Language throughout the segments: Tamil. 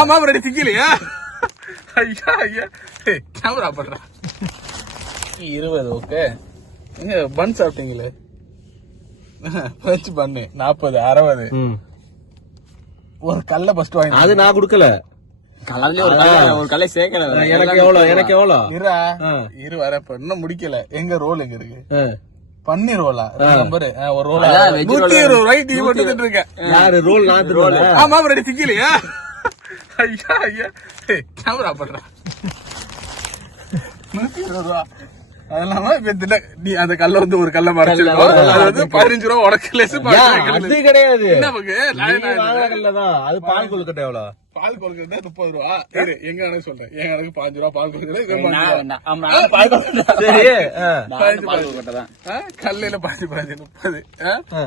ஆமா ரெடி சிக்கலையா? ஐயா ஐயா. கேமரா பண்றா. இருபது ஓகே எங்க பன் சாப்பிட்டீங்களே? பஞ்சு பண்ணு நாற்பது அறுபது. ஒரு கல்ல ஃபர்ஸ்ட் வாங்கி அது நான் குடுக்கல. ஒரு கலை சேர்க்கல. எனக்கு எவ்வளவு எனக்கு எவ்வளவு இருடா ஆ. இரு வர இப்ப இன்னும் முடிக்கல. எங்க ரோல் எங்க இருக்கு? ஆ. பன்னீர் ரோலா நம்பரு ஒரு ரோலா. நூத்தி இருபது ரூபாய்க்கு டீ போட்டு இருக்கேன். யாரு ரோல் நான் ரோல் ஆமா ரெடி சிக்கலையா? ஐயா ஐயா. கேமரா பண்றா நூத்தி இருபது ரூபா. அதெல்லாம் இப்ப நீ அந்த கல்ல வந்து ஒரு கல்ல மறைச்சிருக்கோம். பதினஞ்சு ரூபா உனக்கு லேசு அது கிடையாது. என்ன அது பால் கொழுக்கட்டை எவ்வளவு? பால் கொடுக்கறது முப்பது ரூபா. இரு, எங்க கணக்கு சொல்றேன். என் கணக்கு பாஞ்சு ரூபா பால் சரி. ஆ, கல்லையில பாஞ்சு பாஞ்சு. முப்பது?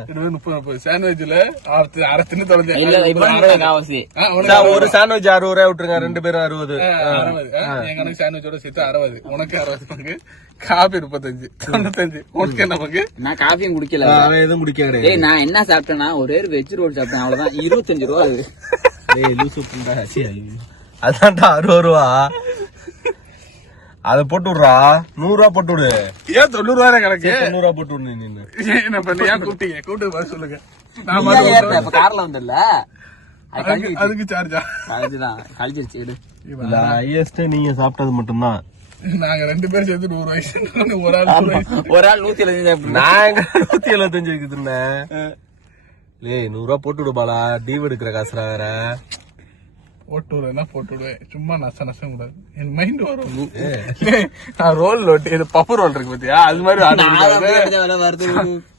இருபது முப்பது முப்பது. சாண்ட்விச்ல அரை அரை தின்னு தொலைஞ்சேன். இல்ல, இப்ப நான் காவாசி. ஆ, உனக்கு சார், ஒரு சாண்ட்விச் அறுபது ரூபாய் விட்டுருங்க ரெண்டு பேரும் அறுபது. அறுபது. என் கணக்கு சாண்ட்விச்சோட சேர்த்து அறுபது. உனக்கு அறுபது பங்கு காபி முப்பத்தஞ்சு. தொண்ணூத்தஞ்சு. உனக்கு என்ன பங்கு? நான் காஃபியும் குடிக்கல. எதுவும் குடிக்க நான் என்ன சாப்பிட்டேன்னா ஒரே ஒரு வெஜ் ரோல் சாப்பிட்டேன் அவ்வளவுதான். இருபத்தஞ்சு ரூபா அதான்டா அறுபது ரூபா அத போட்டு விடுறா நூறு ரூபா போட்டு விடு ஏன் தொண்ணூறு ரூபாய் கணக்கு தொண்ணூறு ரூபா போட்டு விடு நீ என்ன பண்ண? ஏன் கூப்பிட்டீங்க? கூப்பிட்டு சொல்லுங்க. நான் தான் கார்ல வந்தல அது அதுக்கு சார்ஜா எடு. ஹையஸ்ட் நீங்க சாப்பிட்டது மட்டும்தான். நாங்க ரெண்டு பேரும் சேர்த்து நூறு வயசு. ஒரு ஆள் ஒரு ஆள் நூத்தி எழுபது சாப்பிட்டேன் நான் எங்க நூத்தி எழுபத்தஞ்சு இருக்குதுன்னேன் லேய் நூறு ரூபா போட்டு விடு பாலா டீவ் எடுக்கிற காசுரா வேற. போட்டு விடுவேன்னா போட்டு விடுவேன் சும்மா நச நசம் கூடாது. என் மைண்ட் வரும். நான் ரோல் லோட்டு இது பப்பு ரோல் இருக்கு பாத்தியா? அது மாதிரி.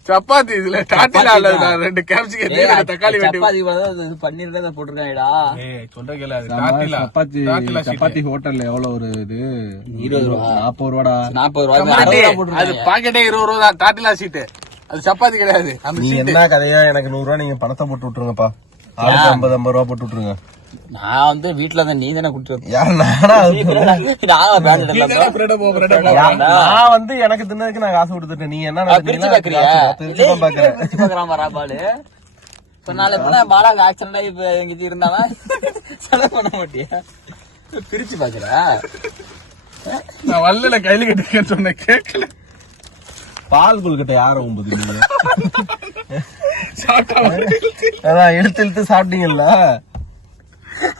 சப்பாத்தி இதுல டாட்டில ரெண்டு கேப்சிகம் ஏய், தக்காளி வெட்டி சப்பாத்தி கூட தான் இது பன்னீர் தான் போட்டிருக்காங்கடா. ஏய் சொல்ற கேளு சப்பாத்தி சப்பாத்தி ஹோட்டல்ல எவ்வளவு ஒரு இது? இருபது ரூபா. நாற்பது ரூபாடா? நாற்பது ரூபா சப்பாத்தி, அறுபது ரூபா அது பாக்கெட்டே இருபது ரூபா தான். டாட்டிலா சீட்டு அது சப்பாத்தி கிடையாது. நீ என்ன கதையா? எனக்கு நூறு ரூபா நீங்க பணத்தை போட்டு விட்டுருங்கப்பா ஆளுக்கு ஐம்பது ஐம்பது ரூபா போட்டு விட்டுருங்க. நான் வந்து வீட்டுல தான் நீ தானே குடுத்து யார்? நானா? நான் வந்து எனக்கு தின்னதுக்கு நான் காசு கொடுத்துட்டேன். நீ என்ன பிரிச்சு? பாக்குறியா? காசு பிரிச்சு தான் பாக்குறேன். பிரிச்சு பாக்குறான் வரா பாலு இப்ப நாளை எப்படின்னா பாலாக்கு ஆக்சிடென்ட் இப்ப எங்கிட்ட இருந்தானா? செலவு பண்ண மாட்டியா? பிரிச்சு பாக்குறா? நான் வல்லல கையில கட்டிருக்கேன்னு சொன்னேன். கேட்கல பால் கொழுக்கட்டை யார ஒன்பது அதான் இழுத்து இழுத்து சாப்பிட்டீங்கல்ல?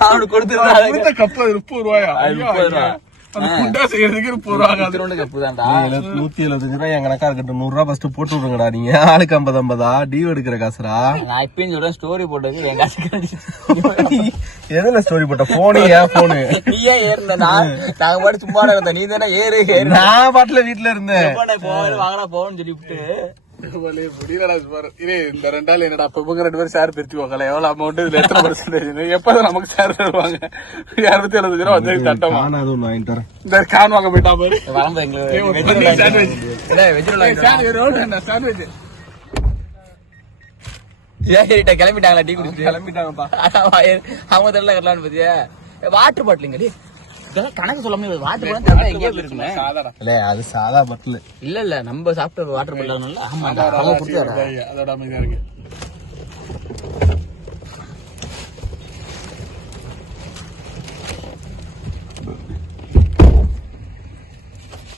அவனுக்கு கொடுத்த கப்பு முப்பது ரூபாயா? ஐயோ, முப்பது ரூபா. நூத்தி எழுபத்தஞ்சு ரூபாய் என் கணக்கா இருக்கட்டும். நூறு ரூபாய் ஃபர்ஸ்ட் போட்டு விடுங்கடா நீங்க. ஆளுக்கு ஐம்பது ஐம்பதா டீவ் எடுக்கிற காசுரா நான் இப்பயும் சொல்றேன் ஸ்டோரி போட்டது என் காசு. எதுல ஸ்டோரி போட்ட? போனு ஏன் போனு நீயே ஏறின நான் நாங்க பாட்டு சும்மா இருந்தோம் நீ தானே ஏறு ஏறு நான் பாட்டுல வீட்டுல இருந்தேன். வாங்கடா போவேன்னு சொல்லிவிட்டு. இந்த ரெண்டாள் என்னடா அப்ப ரெண்டு பேரும் ஷேர் பிரிச்சு வைக்கல எவ்வளவு அமௌண்ட் இதுல எத்தனை பர்சன்டேஜ் எப்பதான் நமக்கு ஷேர் தருவாங்க? இருநூத்தி எழுபது ரூபா வந்து தட்டமா? இந்த கான் வாங்க போயிட்டா பாரு. sandwich. சரிட்டா கிளம்பிட்டாங்களா டீ குடிச்சிட்டு. கிளம்பிட்டாங்கப்பா. அவங்க தெரியல கட்டலான்னு பாத்தியா? வாட்டர் பாட்டிலுங்க டி இதெல்லாம் கணக்கு சொல்ல முடியாது வாட்டர் பாட்டில் எங்கேயே இருக்குமே சாதாடா. இல்ல அது சாதா பட்டில் இல்ல இல்ல நம்ம சாப்பிட்ட வாட்டர் கொடுத்தாரா ரூபாய், அதோட அமைதியா இருக்கு.